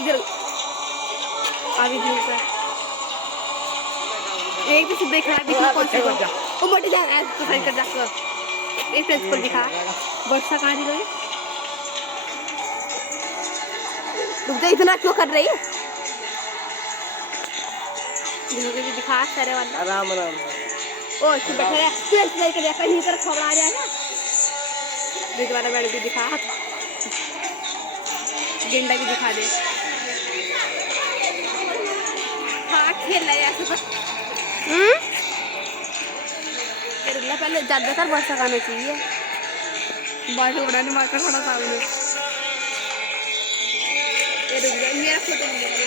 इधर अभी धूप है। एक तो सीधे खड़ा दिखा कौन सी वो मोटी जा रहा है तो साइड कर जाकर एक प्रिंसिपल दिखा वर्षा कहाँ दी लोगे रुक जा इतना क्यों कर रही है भी दिखा सारे वाला आराम आराम ओ तू बैठा है तू ऐसे कर रहा कहीं तरफ खबर आ रहा है ना बीच वाला बैठ भी दिखा गेंडा भी दिखा दे हाँ खेल रहा है ऐसे तो पहले ज्यादातर वर्षा खाना चाहिए बाल बड़ा नहीं मारकर थोड़ा सामने ये रुक जाए मेरा फोटो नहीं